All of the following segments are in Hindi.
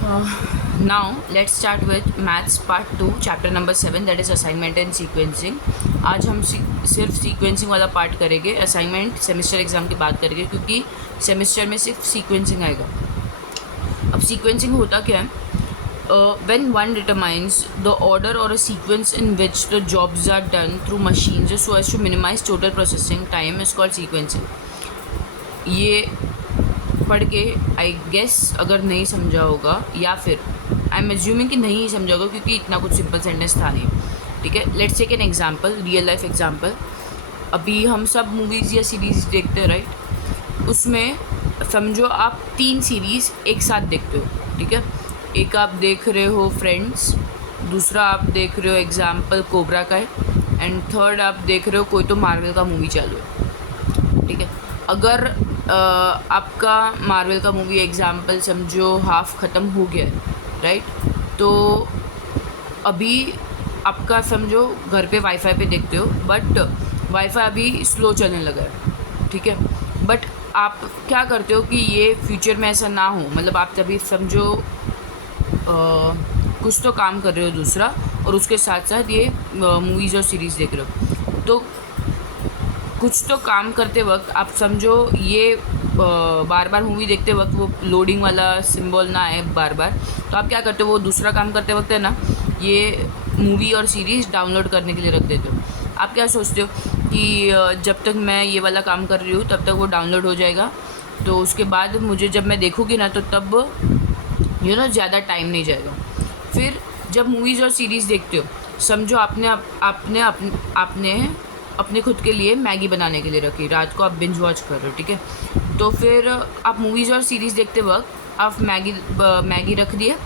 Now let's start with maths part 2 chapter number 7 that is assignment and sequencing. आज हम सिर्फ सीक्वेंसिंग वाला पार्ट करेंगे. असाइनमेंट सेमेस्टर एग्ज़ाम की बात करेंगे क्योंकि सेमेस्टर में सिर्फ सीक्वेंसिंग आएगा. अब सीक्वेंसिंग होता क्या है? When one determines the order or a sequence in which the jobs are done through machines so as to minimize total processing time is called sequencing. ये पढ़ के आई गेस अगर नहीं समझा होगा या फिर आई एम एज्यूमिंग कि नहीं समझा होगा क्योंकि इतना कुछ सिंपल सेंटेंस था नहीं. ठीक है, let's take an example, real life example. अभी हम सब मूवीज़ या सीरीज़ देखते हैं राइट. उसमें समझो आप 3 सीरीज़ एक साथ देखते हो. ठीक है, एक आप देख रहे हो फ्रेंड्स, दूसरा आप देख रहे हो एग्जाम्पल कोबरा का है, एंड थर्ड आप देख रहे हो कोई तो मार्वल का मूवी चालू है. ठीक है, अगर आपका मार्वल का मूवी एग्जाम्पल समझो हाफ ख़त्म हो गया है राइट, तो अभी आपका समझो घर पे वाईफाई पे देखते हो बट वाईफाई अभी स्लो चलने लगा है. ठीक है, बट आप क्या करते हो कि ये फ्यूचर में ऐसा ना हो, मतलब आप तभी समझो कुछ तो काम कर रहे हो दूसरा और उसके साथ साथ ये मूवीज़ और सीरीज़ देख रहे हो, तो कुछ तो काम करते वक्त आप समझो ये बार बार मूवी देखते वक्त वो लोडिंग वाला सिंबल ना आए बार बार, तो आप क्या करते हो वो दूसरा काम करते वक्त है ना ये मूवी और सीरीज़ डाउनलोड करने के लिए रख देते हो. आप क्या सोचते हो कि जब तक मैं ये वाला काम कर रही हूँ तब तक वो डाउनलोड हो जाएगा, तो उसके बाद मुझे जब मैं देखूँगी ना तो तब ज़्यादा टाइम नहीं जाएगा. फिर जब मूवीज़ और सीरीज़ देखते हो समझो आपने अपने खुद के लिए मैगी बनाने के लिए रखी, रात को आप बिंज वॉच कर रहे हो. ठीक है, तो फिर आप मूवीज़ और सीरीज़ देखते वक्त आप मैगी रख दिए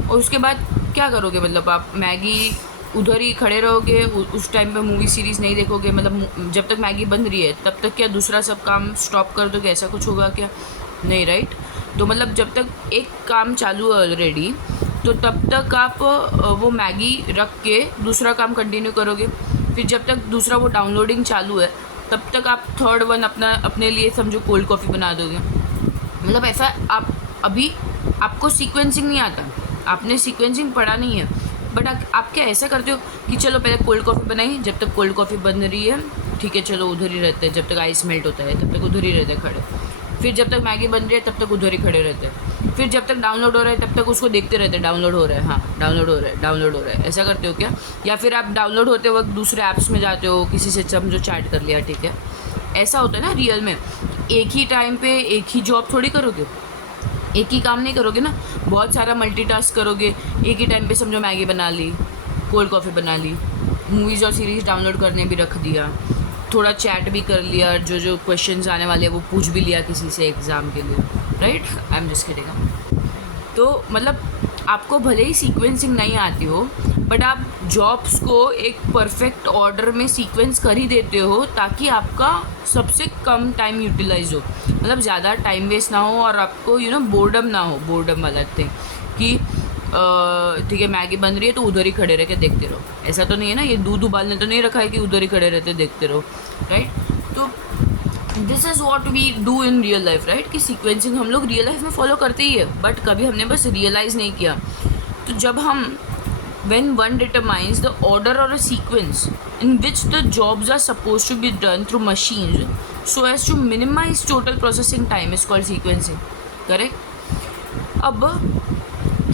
और उसके बाद क्या करोगे, मतलब आप मैगी उधर ही खड़े रहोगे, उस टाइम पे मूवी सीरीज़ नहीं देखोगे, मतलब जब तक मैगी बन रही है तब तक क्या दूसरा सब काम स्टॉप कर दोगे, ऐसा कुछ होगा क्या? नहीं राइट. तो मतलब जब तक एक काम चालू है ऑलरेडी तो तब तक आप वो मैगी रख के दूसरा काम कंटिन्यू करोगे. फिर जब तक दूसरा वो डाउनलोडिंग चालू है तब तक आप थर्ड वन अपने लिए समझो कोल्ड कॉफ़ी बना दोगे. मतलब ऐसा आप अभी आपको सीक्वेंसिंग नहीं आता, आपने सीक्वेंसिंग पढ़ा नहीं है, बट आप क्या ऐसा करते हो कि चलो पहले कोल्ड कॉफ़ी बनाई, जब तक कोल्ड कॉफ़ी बन रही है ठीक है चलो उधर ही रहते हैं, जब तक आइस मेल्ट होता है तब तक उधर ही रहते हैं खड़े. फिर जब तक मैगी बन रही है तब तक उधर ही खड़े रहते हैं. फिर जब तक डाउनलोड हो रहा है तब तक उसको देखते रहते हैं, डाउनलोड हो रहा है, हाँ डाउनलोड हो रहा है. ऐसा करते हो क्या? या फिर आप डाउनलोड होते वक्त दूसरे ऐप्स में जाते हो, किसी से समझो चैट कर लिया. ठीक है, ऐसा होता है ना रियल में. एक ही टाइम पे एक ही जॉब थोड़ी करोगे, एक ही काम नहीं करोगे ना, बहुत सारा मल्टीटास्क करोगे. एक ही टाइम पे समझो मैगी बना ली, कोल्ड कॉफ़ी बना ली, मूवीज़ और सीरीज़ डाउनलोड करने भी रख दिया, थोड़ा चैट भी कर लिया, जो क्वेश्चंस आने वाले हैं वो पूछ भी लिया किसी से एग्ज़ाम के लिए right. I am just kidding. तो मतलब आपको भले ही सीक्वेंसिंग नहीं आती हो बट आप जॉब्स को एक परफेक्ट ऑर्डर में सीक्वेंस कर ही देते हो ताकि आपका सबसे कम टाइम यूटिलाइज हो, मतलब ज़्यादा टाइम वेस्ट ना हो और आपको बोर्डम ना हो. बोर्डम वाला थिंग कि ठीक है मैगी बन रही है तो उधर ही खड़े रह के देखते रहो, ऐसा तो नहीं है ना, ये दूध उबालने तो नहीं रखा है कि उधर ही खड़े रहते देखते रहो राइट. तो this is what we do in real life right, कि सीक्वेंसिंग हम लोग रियल लाइफ में फॉलो करते ही है बट कभी हमने बस रियलाइज़ नहीं किया. तो जब हम when one determines the order or a sequence in which the jobs are supposed to be done through machines so as to minimize total processing time is called sequencing. correct. अब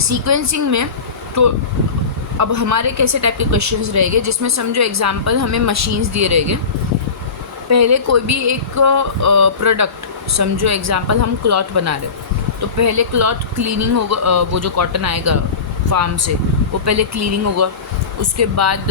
सीक्वेंसिंग में तो अब हमारे कैसे टाइप के क्वेश्चंस रहेंगे जिसमें समझो एग्जांपल हमें मशीन्स दिए रहेंगे. पहले कोई भी एक प्रोडक्ट समझो एग्जांपल हम क्लॉथ बना रहे तो पहले क्लॉथ क्लीनिंग होगा, वो जो कॉटन आएगा फार्म से वो पहले क्लीनिंग होगा, उसके बाद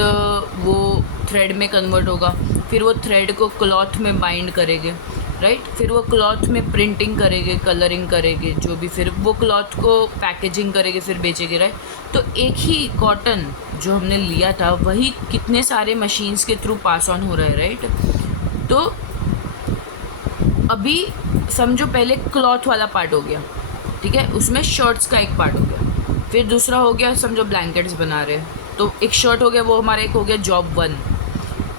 वो थ्रेड में कन्वर्ट होगा, फिर वो थ्रेड को क्लॉथ में बाइंड करेंगे राइट. फिर वो क्लॉथ में प्रिंटिंग करेंगे, कलरिंग करेंगे जो भी, फिर वो क्लॉथ को पैकेजिंग करेंगे, फिर बेचेंगे राइट. तो एक ही कॉटन जो हमने लिया था वही कितने सारे मशीन्स के थ्रू पास ऑन हो रहा है राइट. तो अभी समझो पहले क्लॉथ वाला पार्ट हो गया, ठीक है, उसमें शर्ट्स का एक पार्ट हो गया. फिर दूसरा हो गया समझो ब्लैंकेट्स बना रहे तो एक शर्ट हो गया, वो हमारा एक हो गया जॉब 1.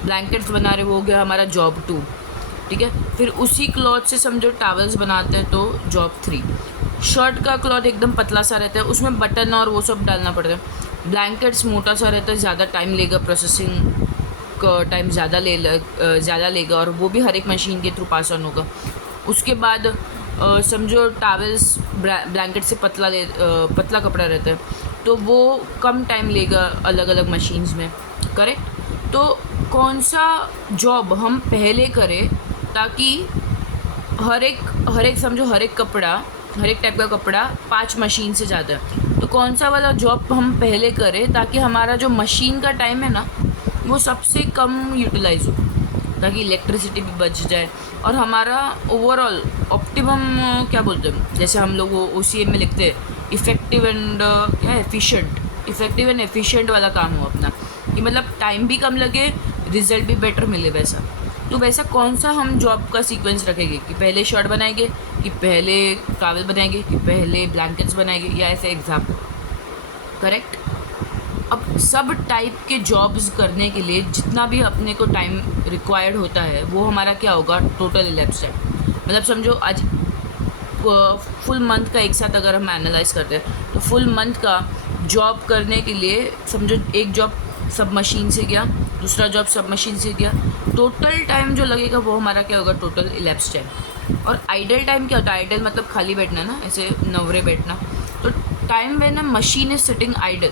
ब्लैंकेट्स बना रहे वो हो गया हमारा जॉब 2. ठीक है, फिर उसी क्लॉथ से समझो टॉवल्स बनाते हैं तो जॉब 3. शर्ट का क्लॉथ एकदम पतला सा रहता है, उसमें बटन और वो सब डालना पड़ता है। ब्लैंकेट्स मोटा सा रहता है, ज़्यादा टाइम लेगा, प्रोसेसिंग का टाइम ज़्यादा लेगा, और वो भी हर एक मशीन के थ्रू पास ऑन होगा। उसके बाद समझो टावल्स ब्लैंकेट से पतला कपड़ा रहता है, तो वो कम टाइम लेगा अलग अलग मशीन्स में, करेक्ट। तो कौन सा जॉब हम पहले करें ताकि हर एक समझो हर एक टाइप का कपड़ा 5 मशीन से ज़्यादा है, तो कौन सा वाला जॉब हम पहले करें ताकि हमारा जो मशीन का टाइम है ना वो सबसे कम यूटिलाइज हो, ताकि इलेक्ट्रिसिटी भी बच जाए और हमारा ओवरऑल ऑप्टिमम क्या बोलते हैं, जैसे हम लोग OCM में लिखते हैं इफ़ेक्टिव एंड एफिशिएंट वाला काम हो अपना, कि मतलब टाइम भी कम लगे, रिजल्ट भी बेटर मिले वैसा। तो वैसा कौन सा हम जॉब का सीक्वेंस रखेंगे कि पहले शर्ट बनाएंगे, कि पहले टॉवल बनाएंगे, कि पहले ब्लैंकेट्स बनाएंगे, या ऐसे एग्जाम्पल, करेक्ट। अब सब टाइप के जॉब्स करने के लिए जितना भी अपने को टाइम रिक्वायर्ड होता है वो हमारा क्या होगा, टोटल इलेप्स टाइम। मतलब समझो आज फुल मंथ का एक साथ अगर हम एनालाइज करते हैं तो फुल मंथ का जॉब करने के लिए समझो एक जॉब सब मशीन से गया, दूसरा जॉब सब मशीन से गया, टोटल टाइम जो लगेगा वो हमारा क्या होगा, टोटल इलेप्स टाइम। और आइडल टाइम क्या होता है, आइडल मतलब खाली बैठना ना, ऐसे नवरे बैठना। तो time when a machine is sitting idle,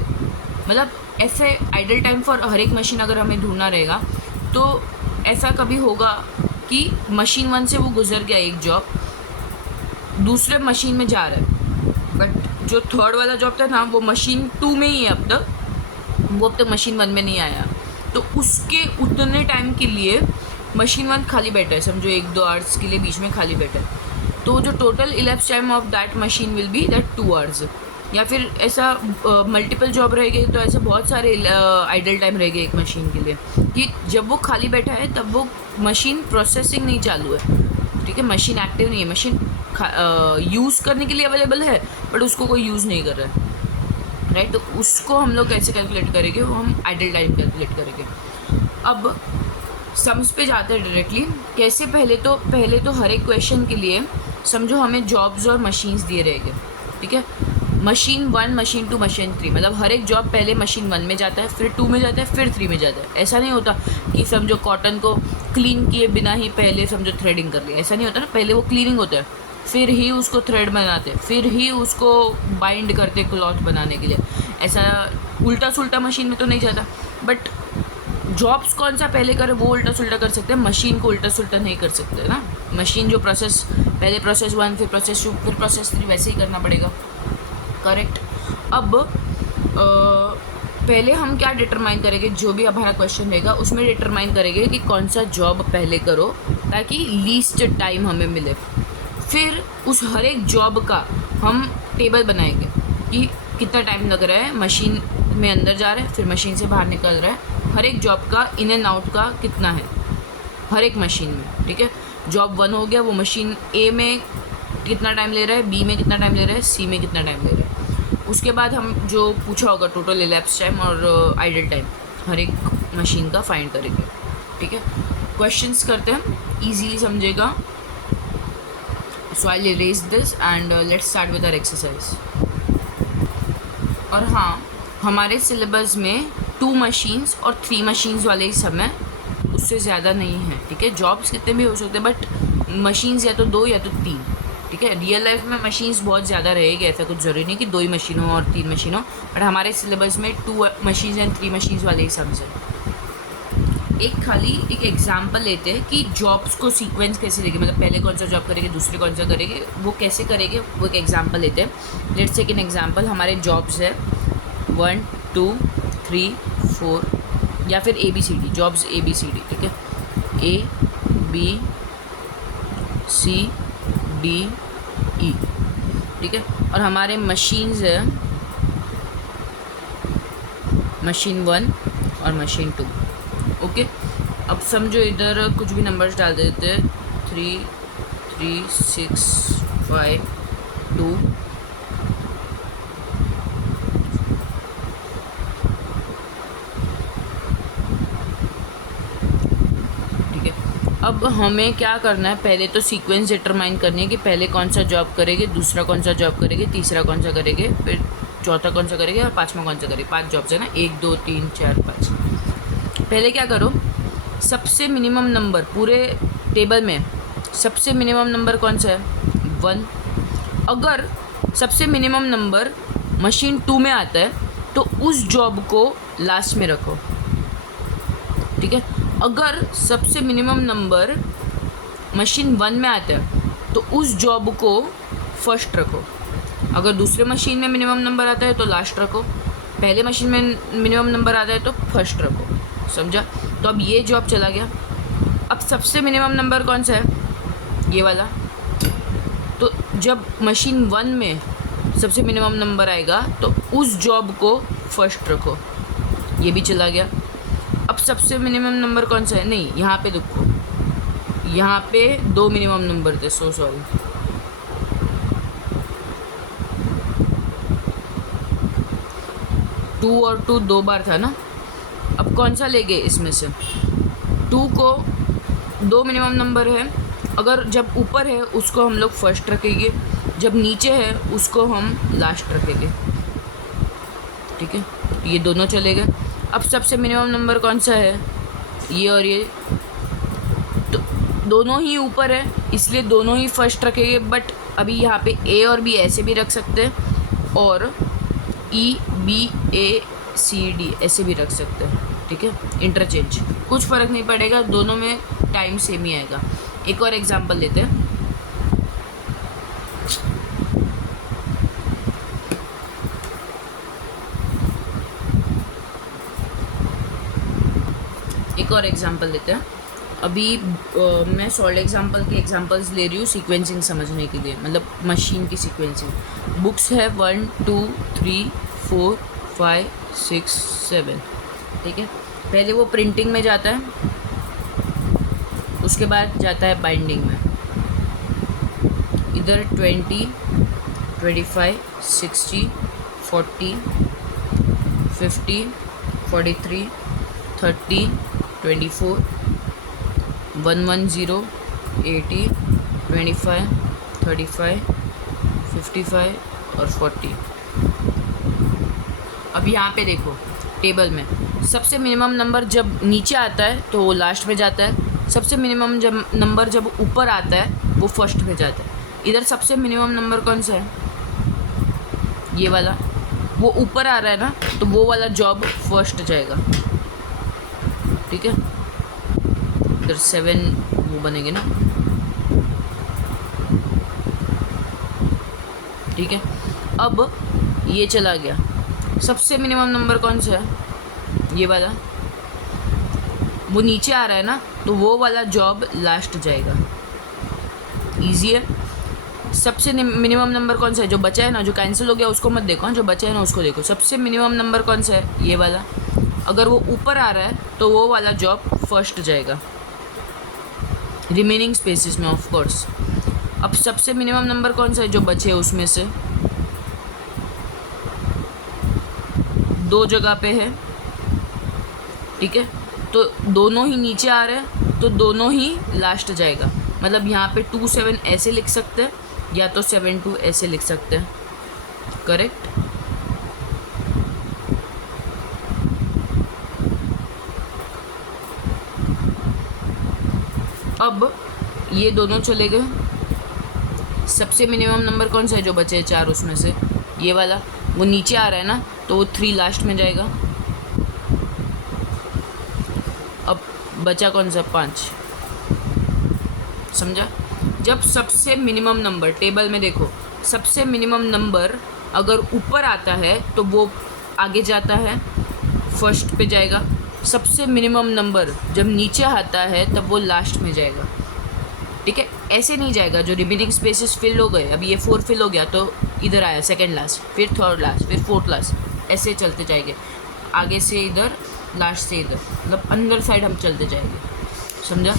मतलब ऐसे आइडल टाइम फॉर हर एक मशीन अगर हमें ढूंढना रहेगा तो ऐसा कभी होगा कि मशीन 1 से वो गुजर गया एक जॉब, दूसरे मशीन में जा रहा है, बट जो थर्ड वाला जॉब था ना वो मशीन 2 में ही है अब तक, वो अब तक मशीन 1 में नहीं आया। तो उसके उतने टाइम के लिए मशीन 1 खाली बैठा है, समझो 1-2 आवर्स के लिए बीच में खाली बैठा है, तो जो total ellipse time of that machine will be that 2 hours. या फिर ऐसा मल्टीपल जॉब रहेगी तो ऐसे बहुत सारे आइडल टाइम रहेंगे एक मशीन के लिए, कि जब वो खाली बैठा है तब वो मशीन प्रोसेसिंग नहीं चालू है, ठीक है, मशीन एक्टिव नहीं है, मशीन यूज़ करने के लिए अवेलेबल है बट उसको कोई यूज़ नहीं कर रहा है, राइट। तो उसको हम लोग कैसे कैलकुलेट करेंगे, वो हम आइडल टाइम कैलकुलेट करेंगे। अब सम्स पे जाते हैं डायरेक्टली, कैसे, पहले तो हर एक क्वेश्चन के लिए समझो हमें जॉब्स और मशीन्स दिए रहेंगे, ठीक है। मशीन 1, मशीन 2, मशीन 3, मतलब हर एक जॉब पहले मशीन 1 में जाता है, फिर 2 में जाता है, फिर 3 में जाता है। ऐसा नहीं होता कि समझो कॉटन को क्लीन किए बिना ही पहले समझो थ्रेडिंग कर लिया, ऐसा नहीं होता ना, पहले वो क्लीनिंग होता है, फिर ही उसको थ्रेड बनाते हैं, फिर ही उसको बाइंड करते क्लॉथ बनाने के लिए। ऐसा उल्टा सुल्टा मशीन में तो नहीं जाता, बट जॉब्स कौन सा पहले करे वो उल्टा सुल्टा कर सकते हैं, मशीन को उल्टा सुल्टा नहीं कर सकते ना। मशीन जो प्रोसेस, पहले प्रोसेस 1, फिर प्रोसेस 2, फिर प्रोसेस 3, वैसे ही करना पड़ेगा, करेक्ट। अब पहले हम क्या डिटरमाइन करेंगे, जो भी हमारा क्वेश्चन रहेगा उसमें डिटरमाइन करेंगे कि कौन सा जॉब पहले करो ताकि लीस्ट टाइम हमें मिले। फिर उस हर एक जॉब का हम टेबल बनाएंगे कि कितना टाइम लग रहा है, मशीन में अंदर जा रहा है, फिर मशीन से बाहर निकल रहा है, हर एक जॉब का इन एंड आउट का कितना है हर एक मशीन में, ठीक है। जॉब 1 हो गया, वो मशीन A में कितना टाइम ले रहा है, B में कितना टाइम ले रहा है, C में कितना टाइम ले रहा है। उसके बाद हम जो पूछा होगा टोटल इलेप्स टाइम और आइडल टाइम हर एक मशीन का फाइंड करेंगे, ठीक है। क्वेश्चंस करते हैं, इजीली समझेगा। So I erase this and let's start with our exercise. और हाँ, हमारे सिलेबस में 2 मशीन्स और 3 मशीन्स वाले ही सब हैं, उससे ज़्यादा नहीं है, ठीक है। जॉब्स कितने भी हो सकते हैं बट मशीन्स या तो 2 या तो 3, ठीक है। रियल लाइफ में मशीन्स बहुत ज़्यादा रहेगी, ऐसा कुछ ज़रूरी नहीं कि 2 ही मशीन हो और 3 मशीन हो, बट हमारे सिलेबस में 2 मशीन्स एंड 3 मशीन्स वाले ही सम्स हैं। एक एग्जांपल लेते हैं कि जॉब्स को सीक्वेंस कैसे लेंगे, मतलब पहले कौन सा जॉब करेंगे, दूसरे कौन सा करेंगे, वो कैसे करेंगे, वो एक एग्जांपल लेते हैं। Let's take an example. हमारे जॉब्स है 1, 2, 3, 4 या फिर ABCD, जॉब्स ABCD, ठीक है, ABCDE, ठीक है। और हमारे मशीन्स है मशीन 1 और मशीन 2, ओके। अब समझो इधर कुछ भी नंबर्स डाल देते हैं, 3, 3, 6, 5, 2, ठीक है। अब हमें क्या करना है, पहले तो सीक्वेंस डिटरमाइन करनी है कि पहले कौन सा जॉब करेंगे, दूसरा कौन सा जॉब करेंगे, तीसरा कौन सा करेंगे, फिर चौथा कौन सा करेंगे और पाँचवा कौन सा करेंगे। 5 जॉब्स है ना, 1 2 3 4 5। पहले क्या करो, सबसे मिनिमम नंबर पूरे टेबल में सबसे मिनिमम नंबर कौन सा है, 1। अगर सबसे मिनिमम नंबर मशीन 2 में आता है तो उस जॉब को लास्ट में रखो, ठीक है। अगर सबसे मिनिमम नंबर मशीन 1 में आता है तो उस जॉब को फर्स्ट रखो। अगर दूसरे मशीन में मिनिमम नंबर आता है तो लास्ट रखो, पहले मशीन में मिनिमम नंबर आता है तो फर्स्ट रखो, समझा। तो अब ये जॉब चला गया। अब सबसे मिनिमम नंबर कौन सा है, ये वाला। तो जब मशीन 1 में सबसे मिनिमम नंबर आएगा तो उस जॉब को फर्स्ट रखो, ये भी चला गया। अब सबसे मिनिमम नंबर कौन सा है, नहीं यहाँ पे देखो, यहाँ पे 2 मिनिमम नंबर थे, सो सॉरी। टू और 2 2 बार था ना। अब कौन सा लेंगे इसमें से, 2 को 2 मिनिमम नंबर है, अगर जब ऊपर है उसको हम लोग फर्स्ट रखेंगे, जब नीचे है उसको हम लास्ट रखेंगे, ठीक है। ये दोनों चले गए। अब सबसे मिनिमम नंबर कौन सा है, ये और ये, तो दोनों ही ऊपर है इसलिए दोनों ही फर्स्ट रखेंगे। बट अभी यहाँ पे ए और बी ऐसे भी रख सकते हैं और ई बी ए सी डी ऐसे भी रख सकते हैं, ठीक है, इंटरचेंज, कुछ फ़र्क नहीं पड़ेगा, दोनों में टाइम सेम ही आएगा। एक और एग्जांपल लेते हैं। एक और एग्जांपल लेते हैं। अभी मैं सॉल्ड एग्जांपल के एग्जांपल्स ले रही हूँ सीक्वेंसिंग समझने के लिए, मतलब मशीन की सीक्वेंसिंग। बुक्स है 1 2 3 4 5 6 7, ठीक है। पहले वो प्रिंटिंग में जाता है, उसके बाद जाता है बाइंडिंग में। इधर 20 25 60 40 50 43 30 24 110 80 25 35 55 और 40। अब यहाँ पे देखो टेबल में सबसे मिनिमम नंबर जब नीचे आता है तो वो लास्ट में जाता है, सबसे मिनिमम जब नंबर जब ऊपर आता है वो फर्स्ट में जाता है। इधर सबसे मिनिमम नंबर कौन सा है, ये वाला, वो ऊपर आ रहा है ना, तो वो वाला जॉब फर्स्ट जाएगा, ठीक है। इधर 7 वो बनेंगे ना, ठीक है। अब ये चला गया, सबसे मिनिमम नंबर कौन सा है, ये वाला, वो नीचे आ रहा है ना, तो वो वाला जॉब लास्ट जाएगा, इजी है। सबसे मिनिमम नंबर कौन सा है, जो बचा है ना, जो कैंसिल हो गया उसको मत देखो, जो बचा है ना उसको देखो। सबसे मिनिमम नंबर कौन सा है, ये वाला, अगर वो ऊपर आ रहा है तो वो वाला जॉब फर्स्ट जाएगा, रिमेनिंग स्पेसिस में ऑफ कोर्स। अब सबसे मिनिमम नंबर कौन सा है जो बचे उसमें से, 2 जगह पे है, ठीक है, तो दोनों ही नीचे आ रहे हैं तो दोनों ही लास्ट जाएगा। मतलब यहाँ पे 2 7 ऐसे लिख सकते हैं या तो 7 2 ऐसे लिख सकते हैं, करेक्ट। अब ये दोनों चले गए, सबसे मिनिमम नंबर कौन सा है जो बचे हैं 4 उसमें से, ये वाला, वो नीचे आ रहा है ना, तो वो 3 लास्ट में जाएगा। अब बचा कौन सा, 5, समझा। जब सबसे मिनिमम नंबर टेबल में देखो, सबसे मिनिमम नंबर अगर ऊपर आता है तो वो आगे जाता है, फर्स्ट पे जाएगा। सबसे मिनिमम नंबर जब नीचे आता है तब वो लास्ट में जाएगा, ठीक है। ऐसे नहीं जाएगा, जो रिमेनिंग स्पेसेस फिल हो गए, अब ये 4 फिल हो गया तो इधर आया सेकंड लास्ट, फिर थर्ड लास्ट, फिर फोर्थ लास्ट, ऐसे चलते जाएंगे, आगे से इधर, लास्ट से इधर, मतलब अंदर साइड हम चलते जाएंगे, समझा।